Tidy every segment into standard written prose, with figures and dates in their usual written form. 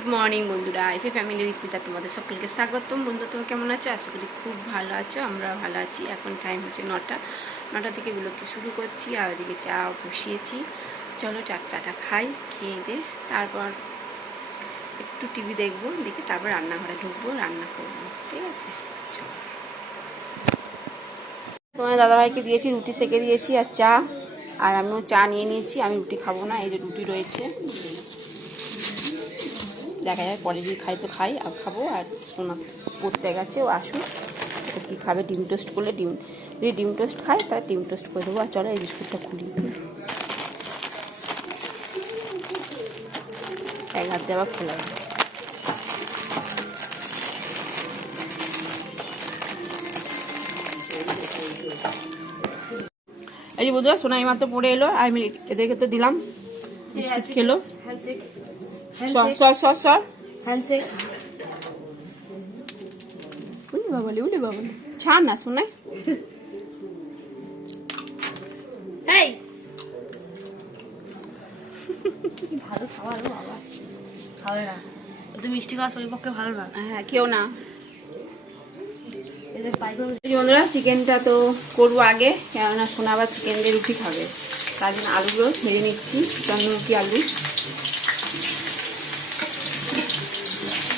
Good morning বন্ধুরা, FA family with পূজা তোমাদের সকলকে স্বাগতম। বন্ধু তোমরা কেমন আছো? আশা করি খুব ভালো আছো। আমরা ভালো আছি। এখন টাইম হচ্ছে 9টা থেকে বিরতি শুরু করছি। আর ওদিকে চা বসিয়েছি। চলো চাটা খাই, খেয়ে দিয়ে তারপর একটু টিভি দেখবো, দেখে তারপর রান্নাঘরে ঢুকবো, রান্না করবো। ঠিক আছে, চলো। তোমার দাদাভাইকে দিয়েছি, রুটি সেঁকে দিয়েছি আর চা। আর আমিও চা নিয়ে নিয়েছি। আমি রুটি খাবো না, এই যে রুটি রয়েছে, দেখা যায় পরে যদি খাই তো খাই, আর খাবো। আর সোনা পড়তে গেছে, ও আসুক, ও কী খাবে? ডিম টোস্ট করলে যদি ডিম টোস্ট খায় তাহলে ডিম টোস্ট করে দেবো। আর চলো এই বিস্কুটটা খুলি, এক হাত দিয়ে আবার খোলা যায়। এই যে বন্ধুরা, সোনা এইমাত্র পড়ে এলো, আমি এদেরকে তো দিলাম, বিস্কুট খেলো। উলি বাবা ছাড় না শোনাই। ভালো খাবার বাবা, খাবে না তো মিষ্টি খাওয়া শরীর পক্ষে ভালো না। হ্যাঁ, কেউ না। বন্ধুরা, চিকেনটা তো করবো আগে, কেননা সোনা আবার চিকেন দিয়ে রুটি খাবে। তার জন্য আলুগুলো ভেজে নিচ্ছি, চন্দ্রমুখী আলু।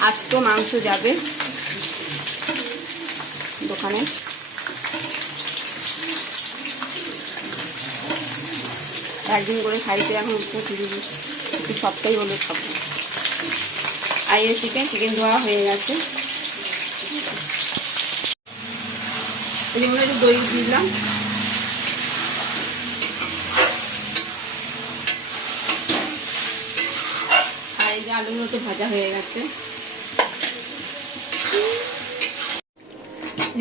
আজ তো মাংস যাবে দোকানে। একদিন করে খাইতে এখন একটু সপ্তাহে হলে খাবো। আর এই চিকেন ধোয়া হয়ে গেছে। এই জন্য একটু দই দিলাম। আর এই যে আলুগুলো তো ভাজা হয়ে গেছে।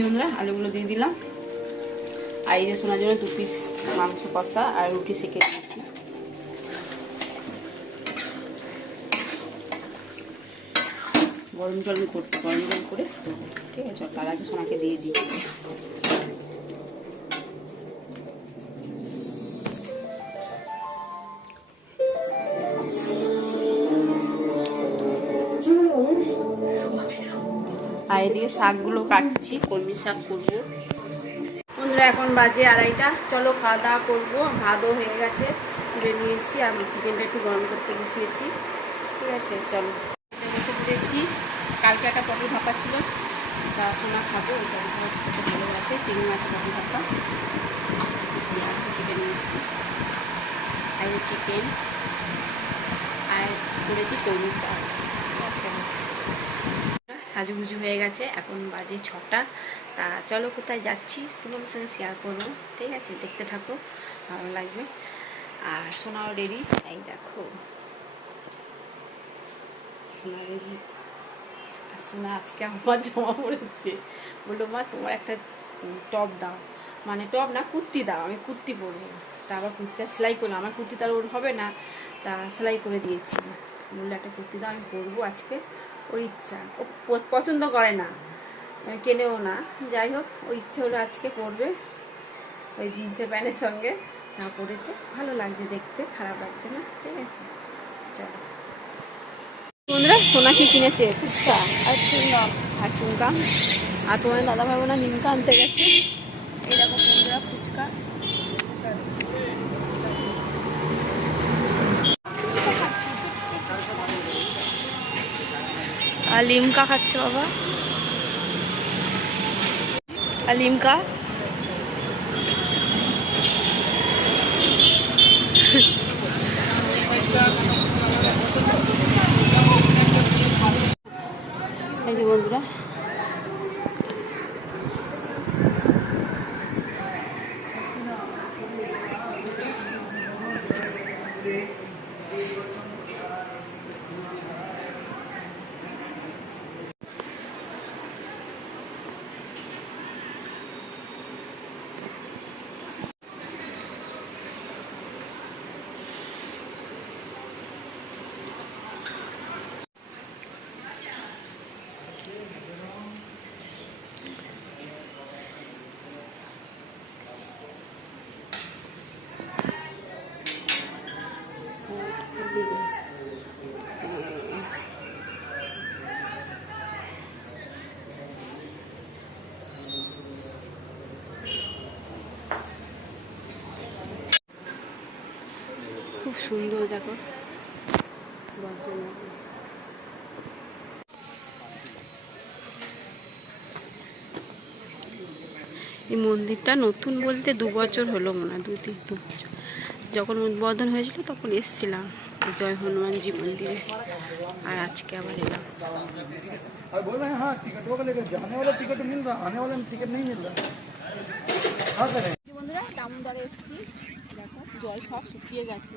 বন্ধুরা, আলুগুলো দিয়ে দিলাম। আর এই যে শোনার জন্য 2 পিস মাংস কষা আর রুটি সেঁকে দিয়েছি। গরম জল করে, ঠিক আছে, তার আগে সোনাকে দিয়ে দিই। আর এদিকে শাকগুলো কাটছি, কলমি শাক করবো। বন্ধুরা, এখন বাজে 2:30। চলো খাওয়া দাওয়া করবো। ভাতও হয়ে গেছে, তুলে নিয়ে এসেছি। আমি চিকেনটা একটু গরম করতে বসিয়েছি। ঠিক আছে, চলো। বসে পড়েছি। কালকে একটা পটল ভাপা ছিল, তা সোনা খাবো, ওটা খেতে ভালোবাসে। চিংড়ি মাছের পটল ভাপা আছে, কেটে নিয়েছি। আর চিকেন আর করেছি কলমি শাক। সাজুগুজু হয়ে গেছে, এখন বাজে 6টা। তা চলো কোথায় যাচ্ছি তোমাদের সঙ্গে শেয়ার করবো। ঠিক আছে, দেখতে থাকো, ভালো লাগবে। আর সোনাও রেডি, এই দেখো সোনা রেডি। আর সোনা আজকে আমার জামা পড়েছে, বললো মা তোমার একটা টপ দাও, মানে টপ না, কুর্তি দাও, আমি কুর্তি পরবো। তা আবার কুর্তিটা সেলাই করলাম, আমার কুর্তি তার ওর হবে না, তা সেলাই করে দিয়েছি। বললো একটা কুর্তি দাও, আমি পরবো আজকে। ওর ইচ্ছা, ও পছন্দ করে না, কেনেও না। যাই হোক, ওই ইচ্ছে হলো আজকে পরবে, ওই জিন্সের প্যান্টের সঙ্গে। তা পরেছে, ভালো লাগছে দেখতে, খারাপ লাগছে না। ঠিক আছে, চলো। বন্ধুরা, সোনা কি কিনেছে? ফুচকা আর চুনকাম। আর তোমার দাদা ভাই বোনা নিমকা আনতে গেছে। এইরকম বন্ধুরা, ফুচকা আর লিমকা খাচ্ছে বাবা, আর লিমকা বন্ধুরা। সুন্দর দেখো বজ্রনাথ। এই মন্দিরটা নতুন বলতে 2 বছর হলো মনে হয়, 2 বছর। যখন উদ্বোধন হয়েছিল তখন এসেছিলাম জয় হনুমানজি মন্দিরে, আর আজকে আবার এলাম। বন্ধুরা দামোদরে এসেছি, দেখো জল সব শুকিয়ে গেছে,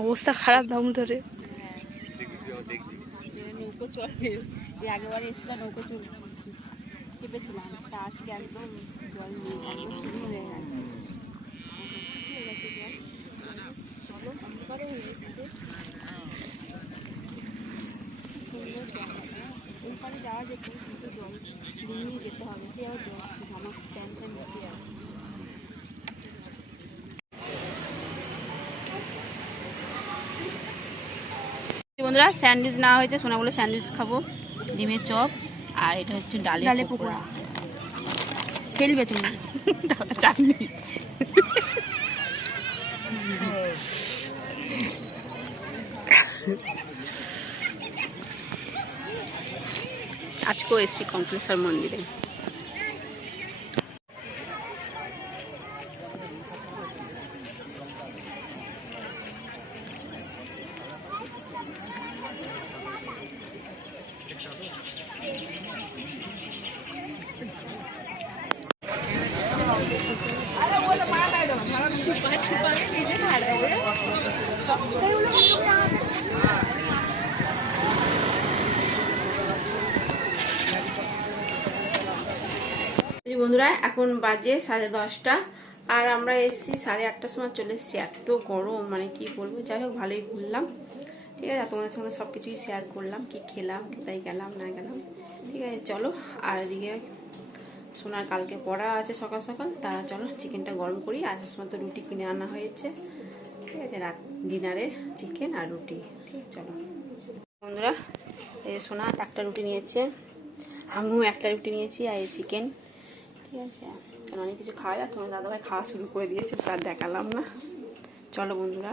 অবস্থা খারাপ দামোদরে। নৌকো চলে, এর আগেবারে এসেছিলাম নৌকো চেপেছিলাম, তা আজকে একদম জল নেই, একদম শুকনো হয়ে গেছে। চলো অন্ধকারে হয়ে এসছে, সুন্দর জায়গাটা। ওই পারে যাওয়া যেত কিন্তু জল নিয়ে যেতে হবে, সে আবার জল জামা প্যান্টটা নিচে যাবে। বন্ধুরা স্যান্ডউইচ নেওয়া হয়েছে, সোনা বলে স্যান্ডউইচ খাবো, ডিমের চপ, আর এটা হচ্ছে ডালে পকোড়া। খেলবে তুমি? চাটনি। আজকেও এসছি কঙ্কলেশ্বর মন্দিরে। বন্ধুরা এখন বাজে 10:30, আর আমরা এসেছি 8:30টার সময় চলে এসেছি। এত গরম মানে কি বলবো, যাই হোক ভালোই ঘুরলাম, ঠিক আছে। তোমাদের সঙ্গে সব কিছুই শেয়ার করলাম, কি খেলাম, কোথায় গেলাম না গেলাম, ঠিক আছে। চলো, আর এদিকে সোনার কালকে পড়া আছে সকাল সকাল, তারা চলো চিকেনটা গরম করি। আসার সময় তো রুটি কিনে আনা হয়েছে, ঠিক আছে। রাত ডিনারে চিকেন আর রুটি, ঠিক আছে। চলো বন্ধুরা, এই সোনা একটা রুটি নিয়েছে, আমিও একটা রুটি নিয়েছি, আর এই চিকেন, ঠিক আছে। অনেক কিছু খাওয়া যায়, তোমার দাদাভাই খাওয়া শুরু করে দিয়েছে, তার দেখালাম না। চলো বন্ধুরা।